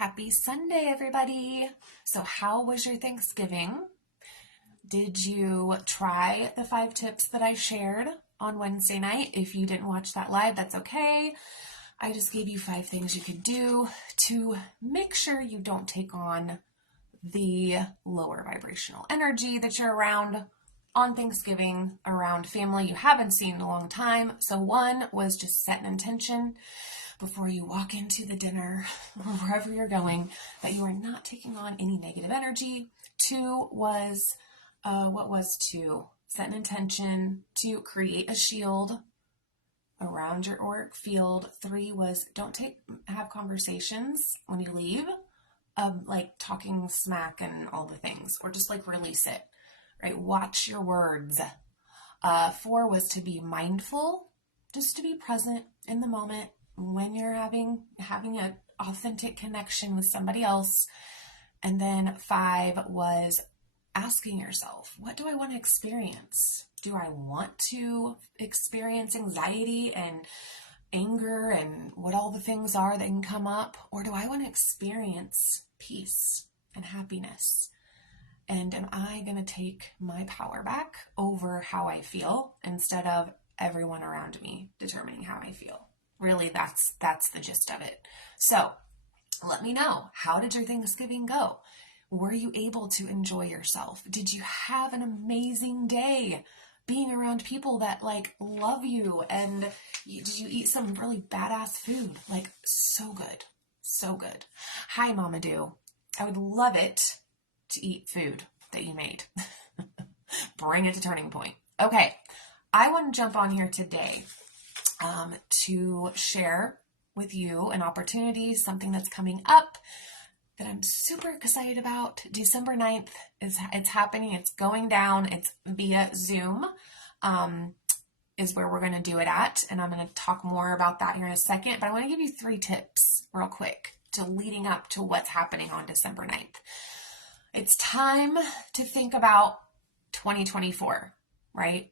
Happy Sunday, everybody. So how was your Thanksgiving? Did you try the 5 tips that I shared on Wednesday night? If you didn't watch that live, that's okay. I just gave you 5 things you could do to make sure you don't take on the lower vibrational energy that you're around on Thanksgiving, around family you haven't seen in a long time. So 1 was just set an intention before you walk into the dinner or wherever you're going that you are not taking on any negative energy. 2 was, what was 2? Set an intention to create a shield around your auric field. 3 was have conversations when you leave, like talking smack and all the things, or just like release it, right? Watch your words. 4 was to be mindful, just to be present in the moment when you're having an authentic connection with somebody else. And then 5 was asking yourself, what do I want to experience? Do I want to experience anxiety and anger and what all the things are that can come up? Or do I want to experience peace and happiness? And am I going to take my power back over how I feel instead of everyone around me determining how I feel? Really, that's the gist of it. So let me know, how did your Thanksgiving go? Were you able to enjoy yourself? Did you have an amazing day being around people that love you? And did you eat some really badass food? So good. So good. Hi, Mama Do. I would love it to eat food that you made. Bring it to Turning Point. Okay. I want to jump on here today to share with you an opportunity, something that's coming up that I'm super excited about. December 9th it's happening. It's going down. It's via Zoom, is where we're going to do it at. And I'm going to talk more about that here in a second, but I want to give you 3 tips real quick to leading up to what's happening on December 9th. It's time to think about 2024, right?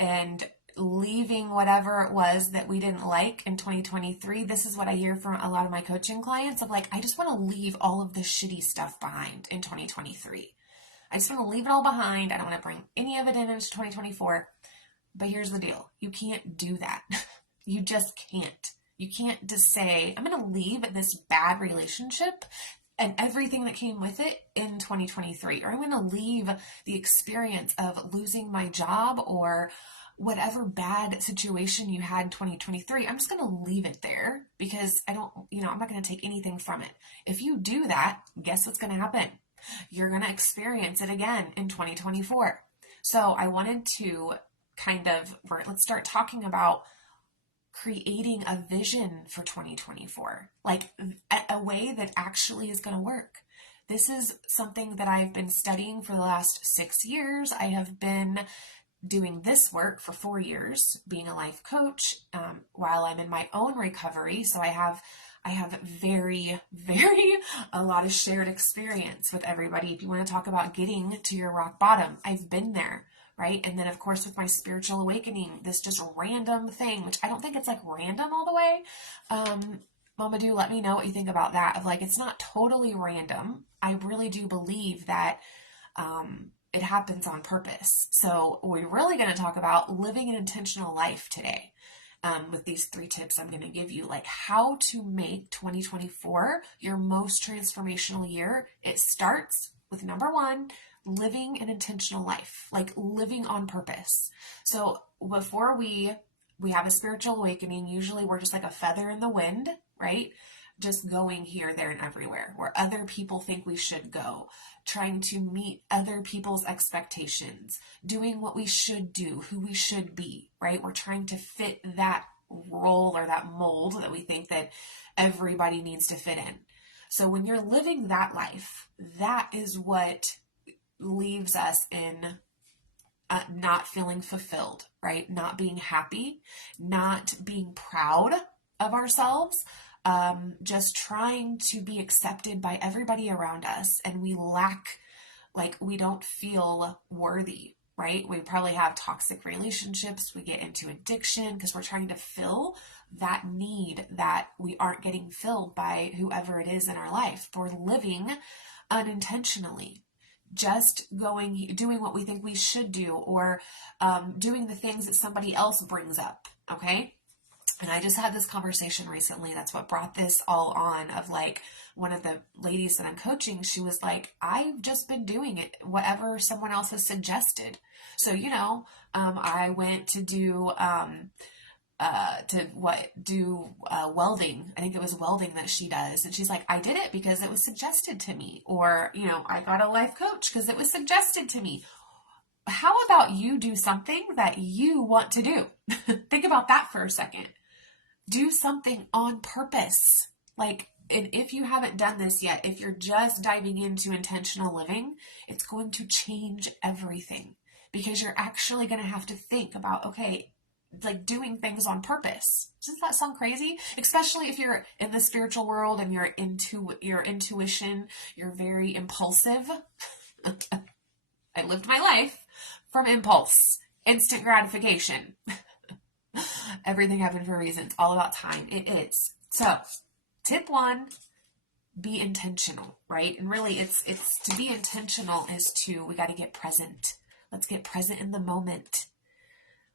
And leaving whatever it was that we didn't like in 2023. This is what I hear from a lot of my coaching clients of I just want to leave all of this shitty stuff behind in 2023. I just want to leave it all behind. I don't want to bring any of it into 2024. But here's the deal. You can't do that. You just can't. You can't just say, I'm going to leave this bad relationship and everything that came with it in 2023, or I'm going to leave the experience of losing my job or whatever bad situation you had in 2023. I'm just going to leave it there because I'm not going to take anything from it. If you do that, guess what's going to happen? You're going to experience it again in 2024. So I wanted to let's start talking about creating a vision for 2024, a way that actually is going to work. This is something that I've been studying for the last 6 years. I have been doing this work for 4 years, being a life coach, while I'm in my own recovery. So I have very, very a lot of shared experience with everybody. If you want to talk about getting to your rock bottom, I've been there. Right? And then of course with my spiritual awakening, this just random thing, which I don't think it's random all the way. Mama Do, let me know what you think about that. It's not totally random. I really do believe that it happens on purpose. So we're really going to talk about living an intentional life today. With these 3 tips I'm going to give you, how to make 2024 your most transformational year. It starts with number 1, living an intentional life, living on purpose. So before we have a spiritual awakening, usually we're just like a feather in the wind, right? Just going here, there, and everywhere where other people think we should go, trying to meet other people's expectations, doing what we should do, who we should be, right? We're trying to fit that role or that mold that we think that everybody needs to fit in. So when you're living that life, that is what leaves us in not feeling fulfilled, right? Not being happy, not being proud of ourselves, just trying to be accepted by everybody around us. And we lack, we don't feel worthy. right? We probably have toxic relationships. We get into addiction because we're trying to fill that need that we aren't getting filled by whoever it is in our life. We're living unintentionally, just doing what we think we should do, or doing the things that somebody else brings up, okay? And I just had this conversation recently. That's what brought this all on, of like, one of the ladies that I'm coaching, she was like, I've just been doing it, whatever someone else has suggested. So, I went to do, welding. I think it was welding that she does. And she's like, I did it because it was suggested to me. Or, I got a life coach because it was suggested to me. How about you do something that you want to do? Think about that for a second. Do something on purpose. And if you haven't done this yet, if you're just diving into intentional living, it's going to change everything, because you're actually going to have to think about, okay, like doing things on purpose. Doesn't that sound crazy? Especially if you're in the spiritual world and you're into your intuition, you're very impulsive. I lived my life from impulse, instant gratification. Everything happened for a reason. It's all about time. It is. So, tip 1, be intentional, right? And really it's to be intentional is we got to get present. Let's get present in the moment.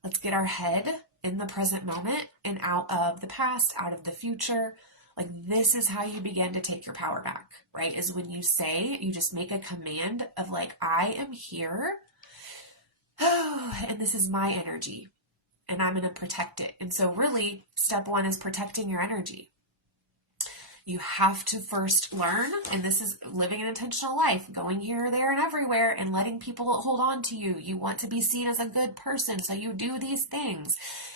Let's get our head in the present moment and out of the past, out of the future. Like, this is how you begin to take your power back, right? Is when you just make a command of like, I am here. And this is my energy and I'm going to protect it. And so really step 1 is protecting your energy. You have to first learn, and this is living an intentional life, going here, there, and everywhere, and letting people hold on to you. You want to be seen as a good person, so you do these things.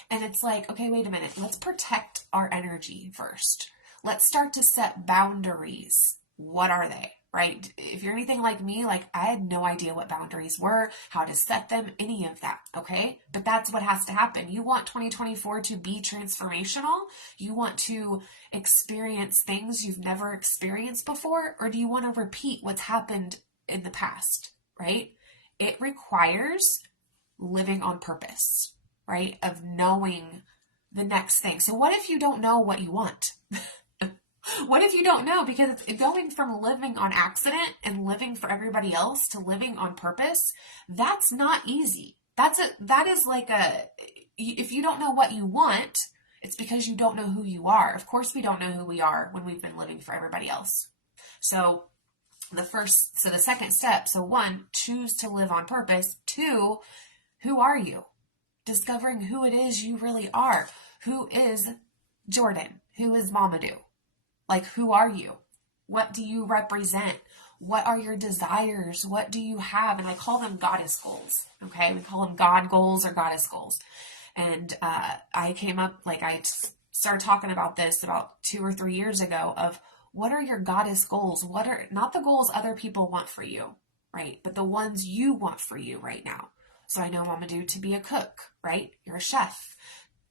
And it's like, okay, wait a minute. Let's protect our energy first. Let's start to set boundaries. What are they, right? If you're anything like me, like I had no idea what boundaries were, how to set them, any of that, okay? But that's what has to happen. You want 2024 to be transformational? You want to experience things you've never experienced before? Or do you want to repeat what's happened in the past, right? It requires living on purpose, right? Of knowing the next thing. So what if you don't know what you want? What if you don't know? Because it's going from living on accident and living for everybody else to living on purpose, that's not easy. That is like if you don't know what you want, it's because you don't know who you are. Of course we don't know who we are when we've been living for everybody else. So the second step, 1, choose to live on purpose. 2, who are you? Discovering who it is you really are. Who is Jordan? Who is Mamadou? Like, who are you? What do you represent? What are your desires? What do you have? And I call them goddess goals. Okay. We call them God goals or goddess goals. And, I started talking about this about 2 or 3 years ago of what are your goddess goals? What are not the goals other people want for you, right? But the ones you want for you right now. So I know Mamadou to be a cook, right? You're a chef.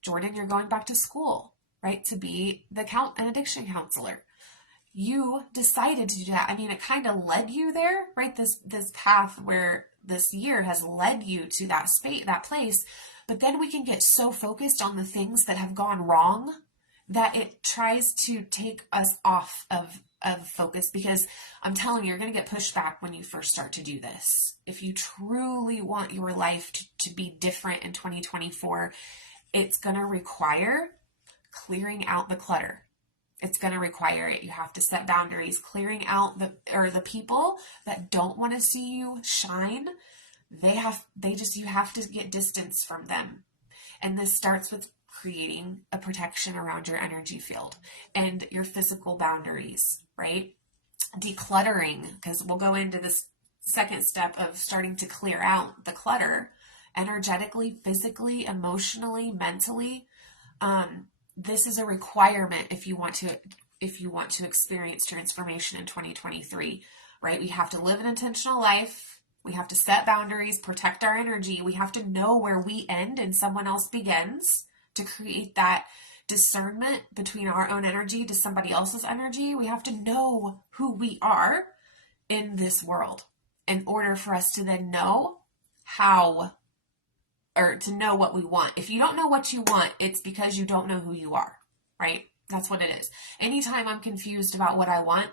Jordan, you're going back to school, right? To be an addiction counselor. You decided to do that. I mean, it kind of led you there, right? This path where this year has led you to that place. But then we can get so focused on the things that have gone wrong that it tries to take us off of focus, because I'm telling you, you're going to get pushed back when you first start to do this. If you truly want your life to be different in 2024, it's going to require clearing out the clutter. It's going to require it. You have to set boundaries, clearing out the people that don't want to see you shine. You have to get distance from them. And this starts with creating a protection around your energy field and your physical boundaries, right? Decluttering, because we'll go into this second step of starting to clear out the clutter energetically, physically, emotionally, mentally. This is a requirement if you want to experience transformation in 2023, right? We have to live an intentional life. We have to set boundaries, protect our energy. We have to know where we end and someone else begins to create that discernment between our own energy to somebody else's energy. We have to know who we are in this world in order for us to then know how, or to know what we want. If you don't know what you want, it's because you don't know who you are, right? That's what it is. Anytime I'm confused about what I want,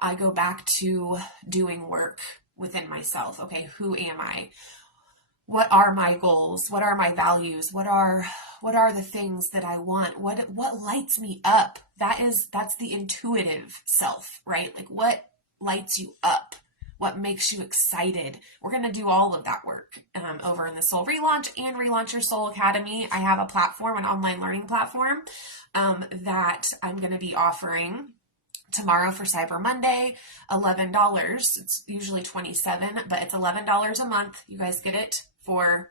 I go back to doing work within myself. Okay, who am I? What are my goals? What are my values? What are the things that I want? What lights me up? That's the intuitive self, right? Like what lights you up? What makes you excited? We're going to do all of that work over in the Soul Relaunch and Relaunch Your Soul Academy. I have a platform, an online learning platform that I'm going to be offering tomorrow for Cyber Monday, $11. It's usually $27, but it's $11 a month. You guys get it for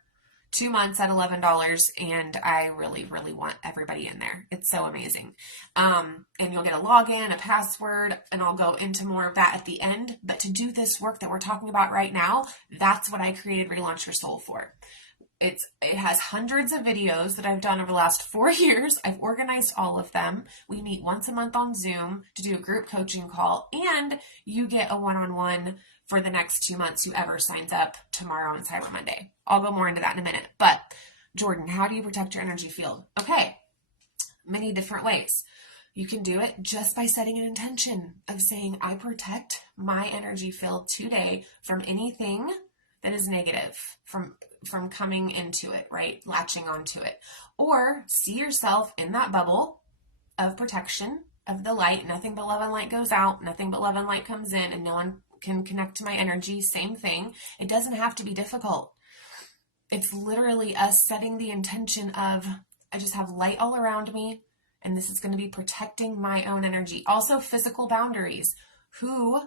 2 months at $11, and I really, really want everybody in there. It's so amazing. And you'll get a login, a password, and I'll go into more of that at the end. But to do this work that we're talking about right now, that's what I created Relaunch Your Soul for. It has hundreds of videos that I've done over the last 4 years. I've organized all of them. We meet once a month on Zoom to do a group coaching call, and you get a one-on-one for the next 2 months, whoever signs up tomorrow on Cyber Monday. I'll go more into that in a minute. But Jordan, how do you protect your energy field? Okay, many different ways. You can do it just by setting an intention of saying, I protect my energy field today from anything that is negative, from coming into it, right? Latching onto it. Or see yourself in that bubble of protection of the light. Nothing but love and light goes out. Nothing but love and light comes in, and no one can connect to my energy. Same thing. It doesn't have to be difficult. It's literally us setting the intention of, I just have light all around me, and this is going to be protecting my own energy. Also, physical boundaries. Who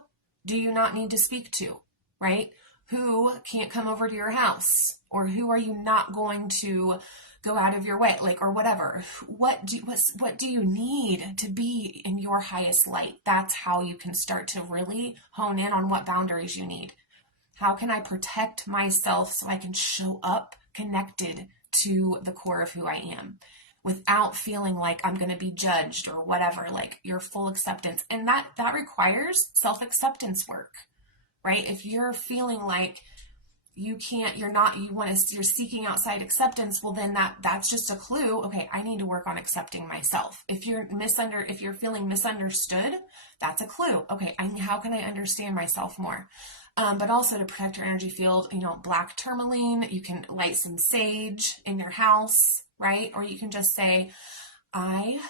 do you not need to speak to, right? Who can't come over to your house? Or who are you not going to go out of your way, like, or whatever? What do you need to be in your highest light? That's how you can start to really hone in on what boundaries you need. How can I protect myself so I can show up connected to the core of who I am without feeling like I'm going to be judged or whatever, like your full acceptance. And that requires self-acceptance work, right? If you're feeling like you're seeking outside acceptance, well, then that's just a clue. Okay, I need to work on accepting myself. If you're feeling misunderstood, that's a clue. Okay, how can I understand myself more? But also to protect your energy field, black tourmaline, you can light some sage in your house, right? Or you can just say, I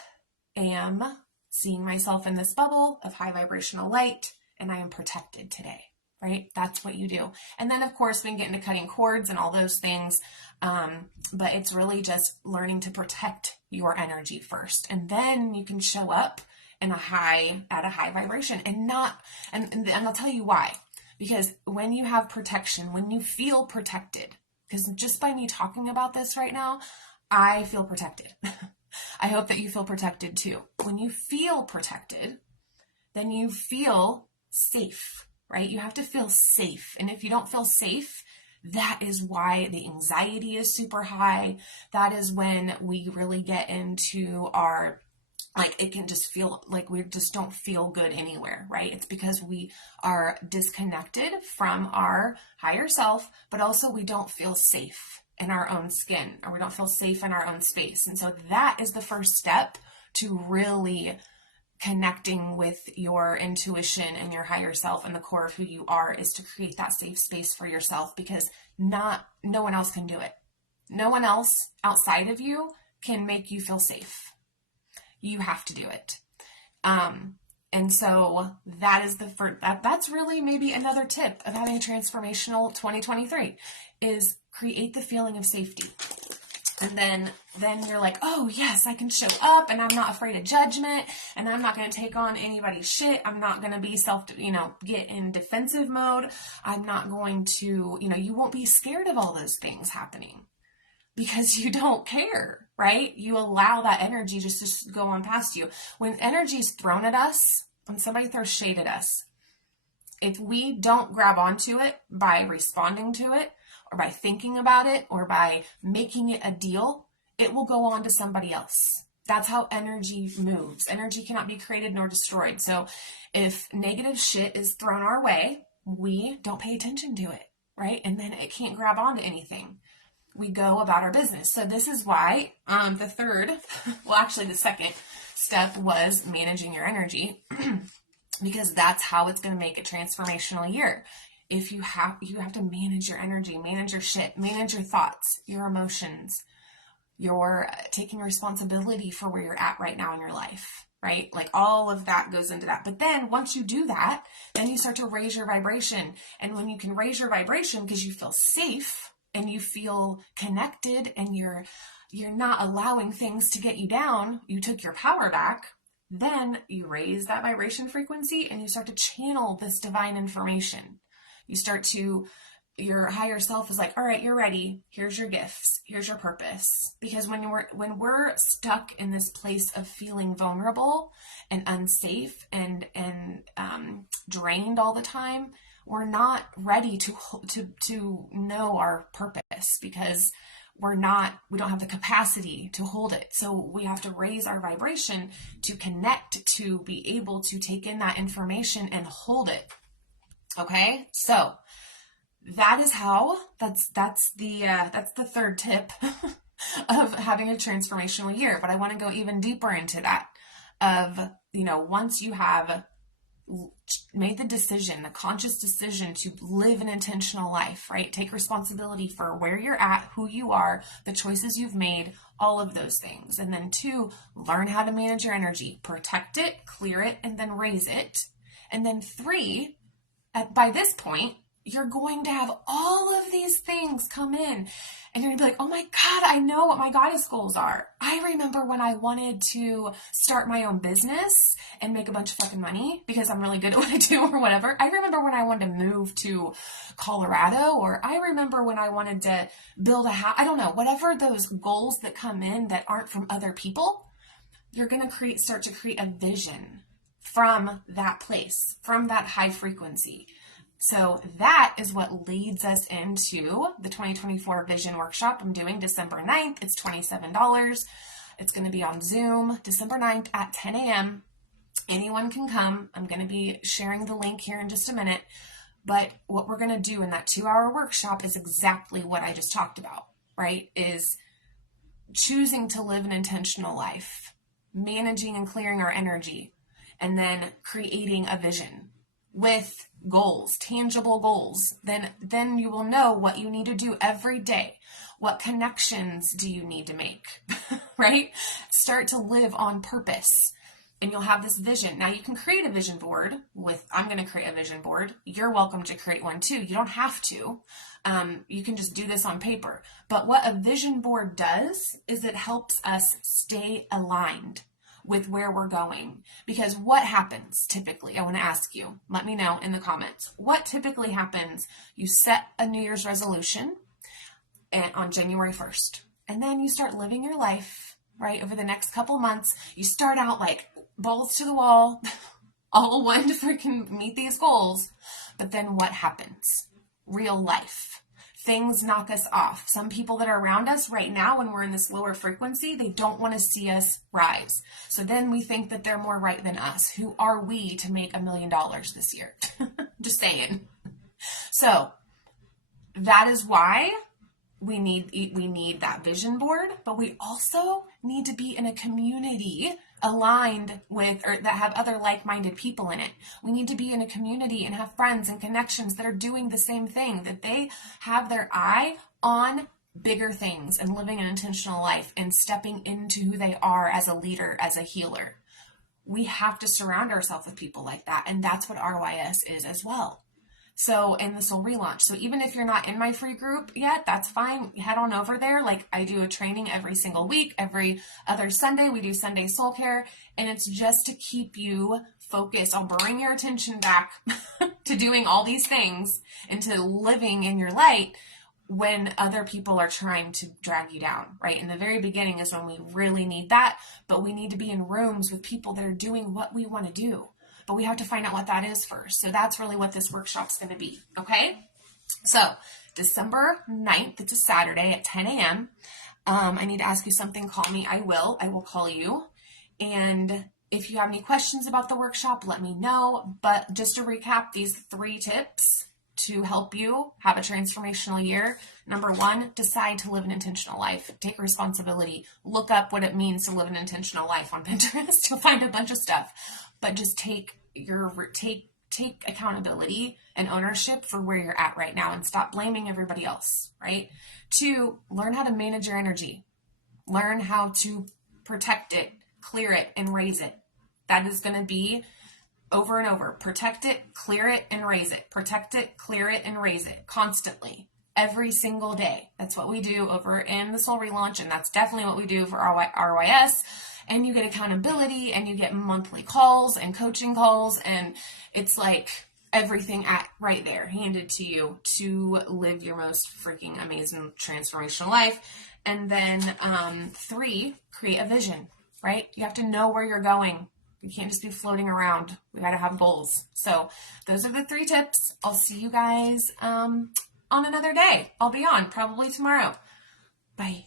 am seeing myself in this bubble of high vibrational light, and I am protected today. Right? That's what you do. And then of course we can get into cutting cords and all those things. But it's really just learning to protect your energy first. And then you can show up at a high vibration and I'll tell you why. Because when you have protection, when you feel protected, because just by me talking about this right now, I feel protected. I hope that you feel protected too. When you feel protected, then you feel safe. Right? You have to feel safe. And if you don't feel safe, that is why the anxiety is super high. That is when we really get into it can just feel like we just don't feel good anywhere, right? It's because we are disconnected from our higher self, but also we don't feel safe in our own skin, or we don't feel safe in our own space. And so that is the first step to really connecting with your intuition and your higher self and the core of who you are, is to create that safe space for yourself, because no one else can do it. No one else outside of you can make you feel safe. You have to do it. And so that is that's really maybe another tip of having a transformational 2023 is create the feeling of safety. And then you're like, oh yes, I can show up, and I'm not afraid of judgment, and I'm not going to take on anybody's shit. I'm not going to be get in defensive mode. I'm not going to, you won't be scared of all those things happening because you don't care, right? You allow that energy just to go on past you. When energy is thrown at us, when somebody throws shade at us, if we don't grab onto it by responding to it, or by thinking about it, or by making it a deal, it will go on to somebody else. That's how energy moves. Energy cannot be created nor destroyed. So if negative shit is thrown our way, we don't pay attention to it, right? And then it can't grab onto anything. We go about our business. So this is why the second step was managing your energy because that's how it's going to make a transformational year. If you have to manage your energy, manage your shit, manage your thoughts, your emotions, you're taking responsibility for where you're at right now in your life, right? Like all of that goes into that. But then once you do that, then you start to raise your vibration. And when you can raise your vibration because you feel safe and you feel connected and you're not allowing things to get you down, you took your power back, then you raise that vibration frequency and you start to channel this divine information. Your higher self is like, all right, you're ready. Here's your gifts. Here's your purpose. Because when we're stuck in this place of feeling vulnerable and unsafe and drained all the time, we're not ready to know our purpose because we don't have the capacity to hold it. So we have to raise our vibration to connect, to be able to take in that information and hold it. Okay, so that is how, that's the third tip of having a transformational year. But I want to go even deeper into that of, once you have made the conscious decision to live an intentional life, right? Take responsibility for where you're at, who you are, the choices you've made, all of those things. And then 2, learn how to manage your energy, protect it, clear it, and then raise it. And then 3, by this point, you're going to have all of these things come in and you're gonna be like, oh my God, I know what my goddess goals are. I remember when I wanted to start my own business and make a bunch of fucking money because I'm really good at what I do or whatever. I remember when I wanted to move to Colorado, or I remember when I wanted to build a house. I don't know, whatever those goals that come in that aren't from other people, you're going to start to create a vision from that place, from that high frequency. So that is what leads us into the 2024 Vision Workshop I'm doing December 9th. It's $27. It's going to be on Zoom December 9th at 10 a.m. Anyone can come. I'm going to be sharing the link here in just a minute. But what we're going to do in that 2-hour workshop is exactly what I just talked about, right? Is choosing to live an intentional life, managing and clearing our energy, and then creating a vision with goals, tangible goals. Then you will know what you need to do every day. What connections do you need to make, right? Start to live on purpose. And you'll have this vision. Now you can create a vision board I'm going to create a vision board. You're welcome to create one too. You don't have to. You can just do this on paper. But what a vision board does is it helps us stay aligned with where we're going. Because what happens typically, I want to ask you, let me know in the comments, what typically happens? You set a New Year's resolution on January 1st, and then you start living your life, right? Over the next couple months, you start out like balls to the wall, all want to freaking meet these goals. But then what happens? Real life. Things knock us off. Some people that are around us right now, when we're in this lower frequency, they don't want to see us rise. So then we think that they're more right than us. Who are we to make $1 million this year? Just saying. So that is why we need that vision board, but we also need to be in a community aligned with, or that have other like-minded people in it. We need to be in a community and have friends and connections that are doing the same thing, that they have their eye on bigger things and living an intentional life and stepping into who they are as a leader, as a healer. We have to surround ourselves with people like that. And that's what RYS is as well. So, in the Soul Relaunch. So even if you're not in my free group yet, that's fine. Head on over there. Like, I do a training every single week. Every other Sunday, we do Sunday Soul Care. And it's just to keep you focused on bringing your attention back to doing all these things and to living in your light when other people are trying to drag you down, right? In the very beginning is when we really need that. But we need to be in rooms with people that are doing what we want to do. But we have to find out what that is first. So that's really what this workshop's going to be. Okay. So December 9th, it's a Saturday at 10 a.m. I need to ask you something. Call me. I will call you. And if you have any questions about the workshop, let me know. But just to recap, these 3 tips to help you have a transformational year. Number one, decide to live an intentional life. Take responsibility. Look up what it means to live an intentional life on Pinterest. You'll find a bunch of stuff, but just take accountability and ownership for where you're at right now and stop blaming everybody else, right? Two, learn how to manage your energy. Learn how to protect it, clear it, and raise it. That is going to be over and over. Protect it, clear it, and raise it. Protect it, clear it, and raise it constantly, every single day. That's what we do over in the Soul Relaunch, and that's definitely what we do for RYS. And you get accountability, and you get monthly calls and coaching calls, and it's like everything right there handed to you to live your most freaking amazing transformational life. And then 3, create a vision, right? You have to know where you're going. You can't just be floating around. We got to have goals. So those are the 3 tips. I'll see you guys on another day. I'll be on probably tomorrow. Bye.